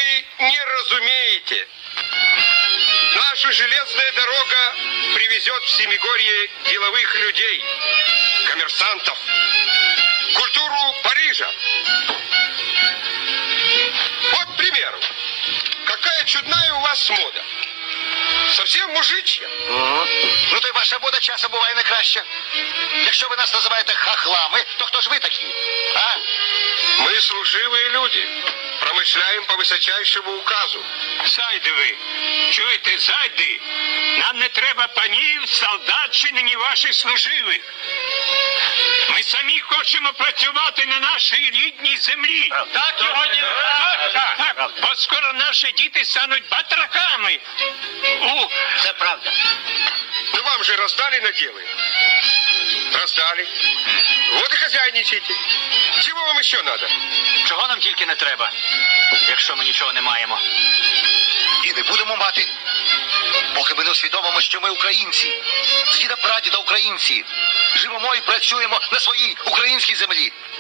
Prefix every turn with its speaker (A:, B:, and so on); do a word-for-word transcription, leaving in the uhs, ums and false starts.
A: вы не разумеете. Наша железная дорога привезет в Семигорье деловых людей, коммерсантов, культуру Парижа. Вот, к примеру, какая чудная у вас мода. Совсем мужичья.
B: Угу. Ну, то й ваша мода часом буває не краще. Якщо ви нас називаєте хахлами, то хто ж ви такі? А?
A: Мы служивые люди. Промышляем по височайшому указу.
C: Зайди ви. Чуєте, зайди. Нам не треба панів, солдат чи нині ваших служивих. Ми самі хочемо працювати на нашій рідній землі. Так, сьогодні. Так, так, так. Бо скоро наші діти стануть батраками. У,
B: Це правда.
A: Ну вам же раздали наделы? Раздали. Вот и хозяйничайте. Чего вам еще надо?
D: Чого нам тільки не треба, якщо ми нічого не маємо?
B: І не будемо мати. Поки ми не усвідомимо, що ми українці. З діда прадіда українці. Живемо і працюємо на своїй українській землі.